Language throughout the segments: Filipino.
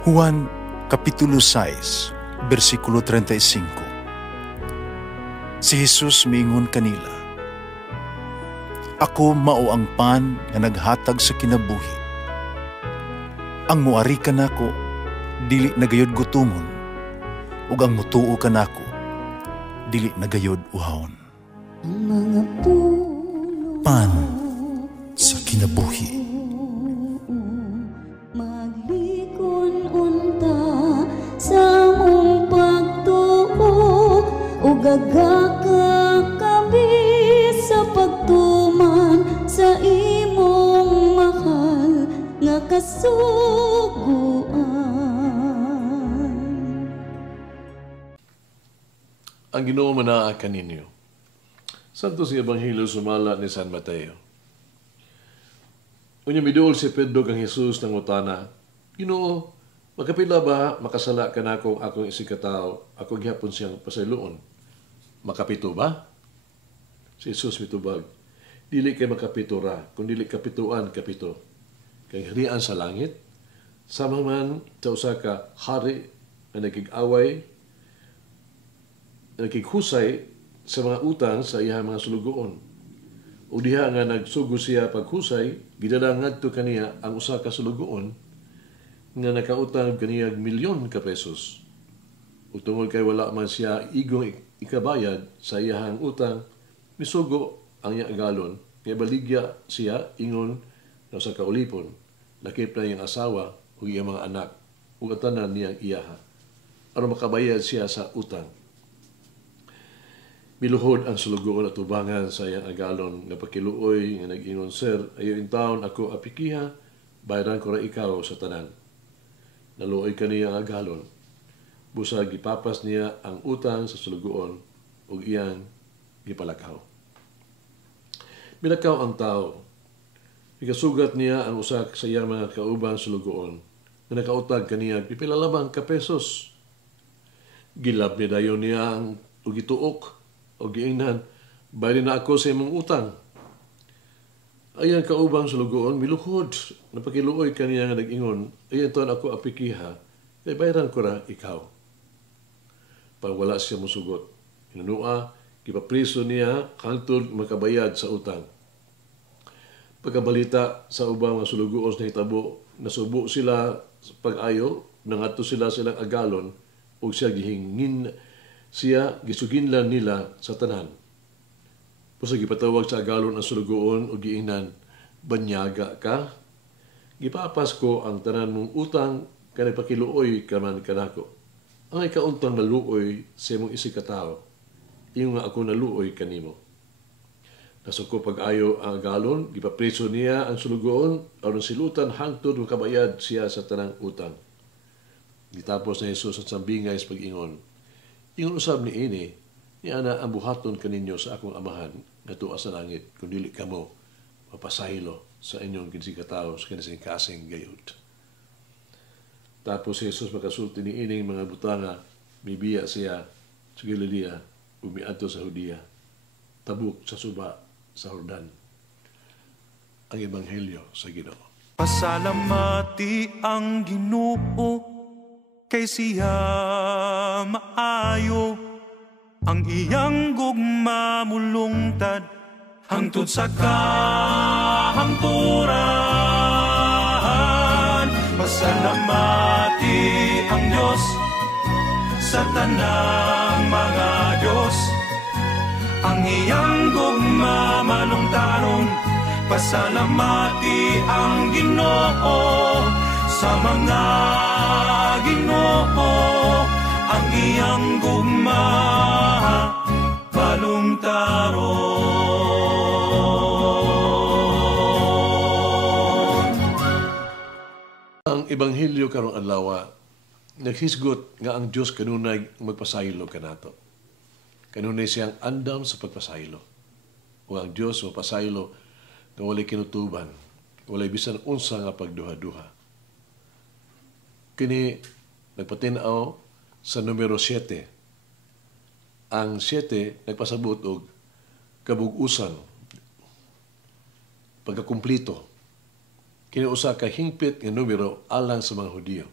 Juan Kapitulo 6, versikulo 35. Si Jesus miingon kanila, "Ako mao ang pan nga naghatag sa kinabuhi. Ang muari kanako dili nagayod gutomon, ug ang mutuo kanako dili nagayod uhawon." Ang mga puno Pan sa kinabuhi. maglikon unta sa mong pagtuo ug gagaka kami sa pagtuman sa imong mahal nga kasuguan. Ang Ginoo manaa kaninyo. Santo sa Ebanghelyo sumala ni San Mateo. Unya miduol si Pedro kang Jesus ng utana, "Ginoo, makapila ba makasala ka na akong isikataw, ako gihapon siyang pasayloon? Makapito ba?" Si Jesus mitubag, "Dili kay makapito ra, kundi dili kapituan kapito. Kay harian sa langit, sama man sa usa ka hari na nagig-away, nakighusay sa mga utang sa iyang mga sulugoon. O diha nga nagsugo siya paghusay, gidala ngadto kaniya ang usa ka sulugoon nga nakautang kaniya milyon ka pesos. O tungod kay wala man siya igong ikabayad sa iyang utang, misugo ang iya agalon, kay baligya siya ingon na sa kaulipon, lakip na iyang asawa o iyang mga anak, o atanan niyang iyaha, aron makabayad siya sa utang. Miluhod ang sulugoon at tubangan sa iyang agalon nga pakiluoy nga nag-ingon, 'Sir, ayo in taon ako apikiha, bayaran ko ra ikaw sa tanan.' Naluoy kaniya ang agalon. Busa gipapas niya ang utang sa sulugoon ug iyang gipalakaw. Milakaw ang tao. Ikasugat niya ang usa sa iyang mga kauban sulugoon nga nakautang kaniya pipila lamang ka pesos. Gilab ni dayon niya ang ugituok o giingnan, "Bayad na ako sa imong utang." Ayan kaubang sulugoon, miluhod, napakiluoy kaniya nga nag-ingon, "Ayan taon ako apikiha, kay bayaran ko ra ikaw." Pag wala siya musugot, hinunua, gipapriso niya, hangtod makabayad sa utang. Pagkabalita sa ubang mga sulugoon na hitabo, nasubo sila sa pag-ayo, nangadto sila silang agalon, ug siya gisuginlan nila sa tanan. Pusa gipatawag sa agalon ang sulugoon o giingnan, "Banyaga ka? Gipapas ko ang tanan mong utang kanay pakiluoy ka man kanako. Ang ikauntang naluoy sa imong isikataw, iyo nga ako naluoy kanimo." Nasuko pag-ayo ang agalon, gipapriso niya ang sulugoon aron silutan hangtod makabayad siya sa tanang utang. Gitapos na Jesus ang sambingay sa pag-ingon, "Ingon usab ni ini, ni ana ang buhaton kaninyo sa akong amahan nga tuwa sa langit, kung dili kamo mapasahilo sa inyong kinsikataw sa kinising kasing gayud." Tapos si Jesus makasulti ni ining mga butanga, mibiya siya sa Galilea ug miadto sa Judea, tabuk sa suba sa Jordan. Ang Ebanghelyo sa Ginoo. Pasalamati ang Ginoo kay siya maayo, ang iyang gugma mulungtad hangtod sa kahangturan. Pasalamati ang Diyos sa tanang mga Diyos, ang iyang gugma malungtaron. Pasalamati ang Ginoo sa mga Ginoo, ang iyang gugma balungtaron. Ang Ebanghelyo karong adlaw naghisgot nga ang Dios kanunay magpasaylo kanato. Kanunay siyang andam sa pagpasaylo. O ang Dios mapasaylo nga walay kinutuban, walay bisan unsa nga pagduha-duha. Kini nagpatinaw sa numero 7. Ang 7 nagpasabot og kabug-usan, pagkakumplito. Kini usa ka hingpit nga numero alang sa mga Hudiyo.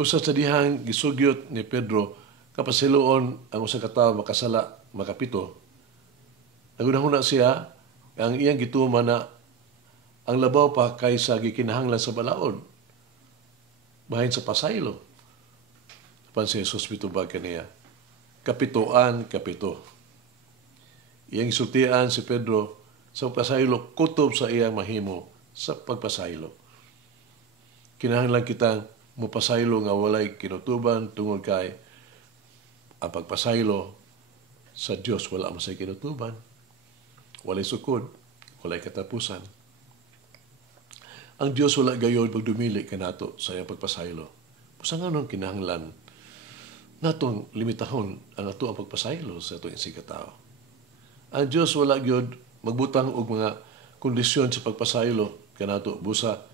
Usa sa dihang gisugyot ni Pedro kapasiluon ang usa ka tawo makasala makapito. Nagunahuna siya ang iyang gituman na ang labaw pa kaysa gikinahanglan sa balaod. Bahin sa pasaylo. Pan si Jesus mitubag kaniya. Kapitoan, kapito. Iyang isultian si Pedro sa pagpasaylo kutob sa iyang mahimo sa pagpasaylo. Kinahanglan kitang mupasaylo nga walay kinutuban tungod kay ang pagpasaylo sa Dios wala masay kinutuban. Walay sukod, walay katapusan. Ang Dios wala gayon pagdumili kanato sa iyang pagpasaylo. Pusa nga nung kinahanglan natong limitahon ang ato ang pagpasaylo sa atong isig katao. Ang Dios wala gyud magbutang og mga kondisyon sa pagpasaylo kanato busa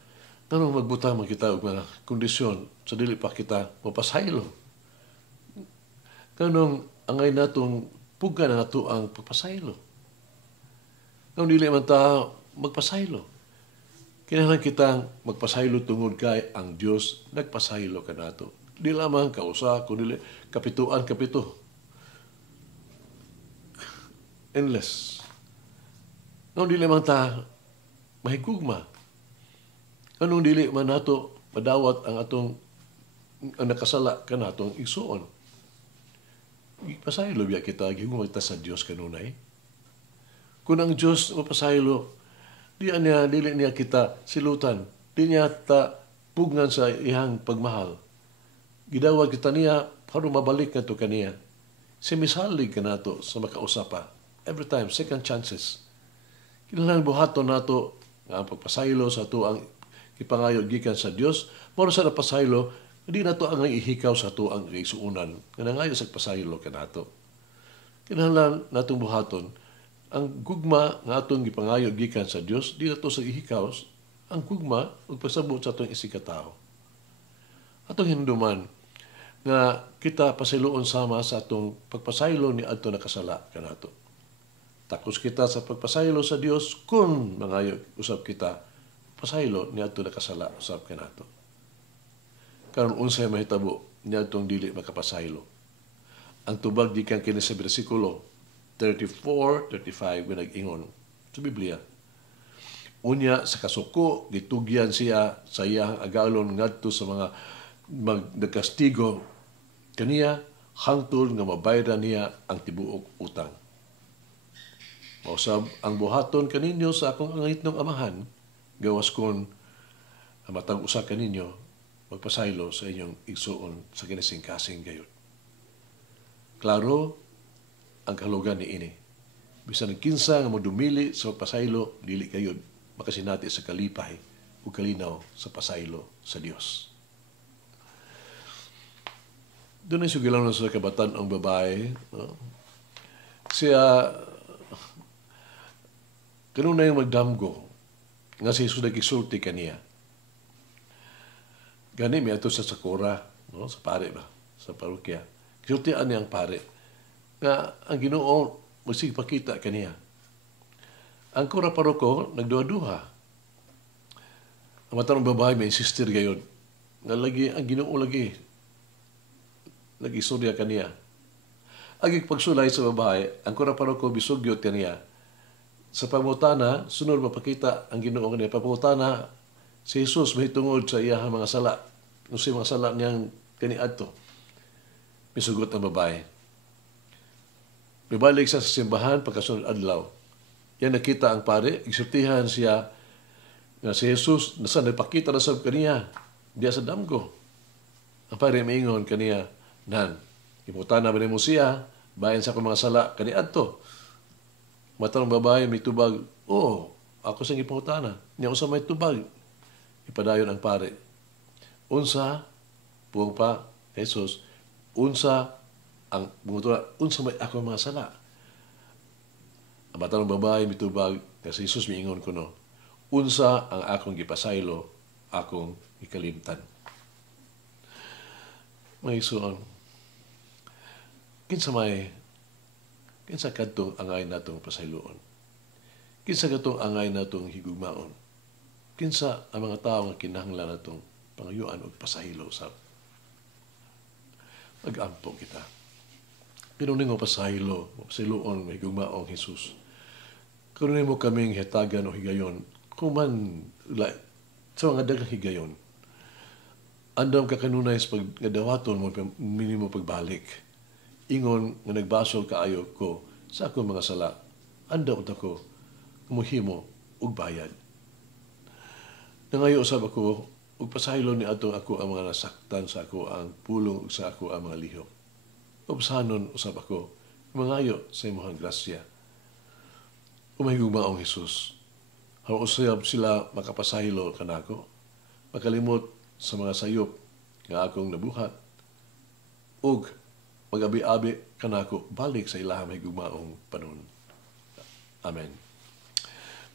nganong magbutang man kita og mga kondisyon sa dili pa kita mapasaylo. Kanong angay natong pugan ang ato ang pagpasaylo. Nganong dili man ta magpasaylo. Kinahanglan kitang magpasaylo tungod kay ang Dios nagpasaylo kanato. Di lamang kausa kundi kapituan kapito. Endless. Nganong dili man ta mahigugma. Anong dili man nato madawat ang atong ang nakasala kanatong igsuon. Pasaylo biya kita gihugma kita sa Dios kanunay. Kung ang Dios mapasaylo, dili niya kita silutan, di niya ta pugnan sa ihang pagmahal. Gidawat kita niya para mabalik na to kaniya. Simisalig ka nato sa makausapa. Every time, second chances. Kinahanglan buhaton nato nga ang pagpasaylo sa ato ang ipangayo gikan sa Dios. Moro sa napasaylo, hindi nato ang ihikaw sa ato ang isuunan. Kanangayo sa pasaylo ka nato. Kinahanglan natong buhaton ang gugma nga atong gipangayo gikan sa Dios, di nato sa ihikaw ang gugma ug pasabot sa atong isig katao. Atong hinduman nga kita pasiluon sama sa atong pagpasaylo ni adto nakasala kanato. Takos kita sa pagpasaylo sa Dios kung mangayo usab kita pasaylo ni adto nakasala usab kanato. Karon unsay mahitabo ni adtong dili makapasaylo. Ang tubag gikan kini sa bersikulo 34, 35 nag-ingon sa Biblia. Unya sa kasuko gitugyan siya sa iyang agalon ngadto sa mga nagkastigo kaniya hangtod nga mabayran niya ang tibuok utang. Mausab ang buhaton kaninyo sa akong angitnong amahan gawas kon matag usa kaninyo magpasaylo sa inyong igsuon sa kinising-kasing gayud. Klaro ang kalugan ni ini. Bisan kinsa nga modumili sa pasaylo dili gayud makasinati sa kalipay ug kalinaw sa pasaylo sa Dios. Doon ay sugilaw na sa kabatan ang babae. No? Siya kanunay magdamgo nga si Jesus nag-isulti kaniya. Gani may ato sa Sakura, no? Sa pare ba? Sa parokya. Kisultian niya ang pare nga ang Ginoo magsigpakita kaniya. Ang kura paroko nagduha-duha. Ang matarong babae may insistir gayod nga lagi ang Ginoo lagi nag-istorya kaniya. Agig pagsulay sa babae, ang kura paroko bisugyot kaniya. Sa pamutana, sunod mapakita ang Ginoo kaniya. Pamutana, si Jesus may tungod sa iyang mga sala. Kung si mga sala niyang kaniadto, misugot ang babae. Mibalik siya sa simbahan pagkasunod adlaw. Yan nakita ang pare, isultihan siya nga si Jesus nasa nagpakita na sa kaniya diya sa damgo. Ang pare maingon kaniya, nan, iputana ba mo siya, bayan sa akong mga sala kaniadto. Matanong babae may tubag, ako sang iputana. Niya usa may tubag. Ipadayon ang pare. Unsa, buong pa, Jesus, unsa ang bungutura, unsa may ako mga sala. Ang matanong babae mitubag, kasi Jesus miingon ko no, unsa ang akong gipasaylo, akong ikalimtan. May isuon. Kinsa kadtong angay natong pasayloon. Kinsa kadtong angay natong higugmaon. Kinsa ang mga tao nga kinahanglan natong pangayuan og pasaylo sa Ag-ampo kita. Kinunin mo pasahilo, pasiluon, may gumaong Jesus. Kinunin mo kaming hitagan o higayon, kuman, sa mga dagang higayon. Andam ka kanunay sa pagdawaton mo, minimo pagbalik. Ingon nga nagbasol kaayo ko sa akong mga sala. Andam ko, kumuhimo, ug bayad. Nangayo usab ako, ug pasahilo ni atong ako ang mga nasaktan sa ako ang pulong sa ako ang mga lihok. Obsanon usab ako, mangayo sa imong grasya. Umahigugmaong Jesus, harong usab sila makapasahilo kanako, makalimot sa mga sayop nga akong nabuhat, ug mag-abi-abi kanako balik sa ilahang mahigugmaong panon. Amen.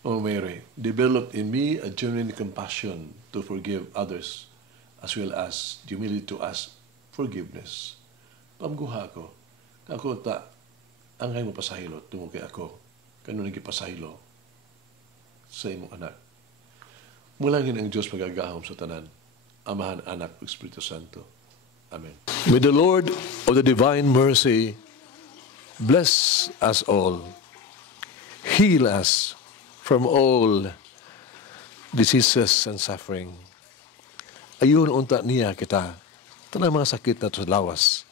O Mary, develop in me a genuine compassion to forgive others as well as humility to ask forgiveness. Pamguha ko, kako ta, angay mo pasahilo, tungo kay ako, kanun nagipasahilo sa imong anak. Mulangin ang Diyos magagahom sa tanan, Amahan, Anak, ug Espiritu Santo. Amen. May the Lord of the divine mercy bless us all, heal us from all diseases and suffering. Ayun unta niya kita, tanang mga sakit na sa lawas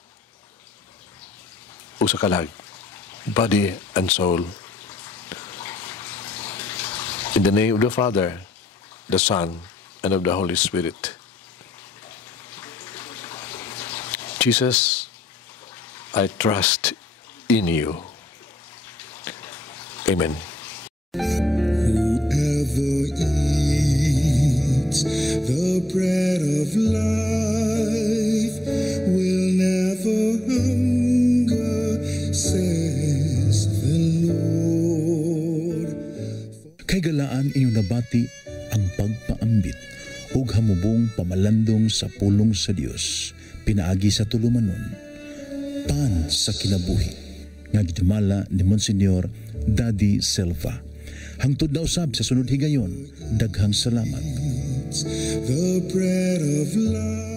o sa kalag, body and soul. In the name of the Father, the Son, and of the Holy Spirit. Jesus, I trust in you. Amen. Whoever eats the bread of life will never hunger, says the Lord. Kay galaan inyong nabati ang pagpaambit ug hamubong pamalandong sa pulong sa Dios pinaagi sa tulumanon, pan sa kinabuhi nga gidumala ni Monsignor Daddy Silva. Hangtod na usab sa sunod higayon, daghang salamat. The bread of life.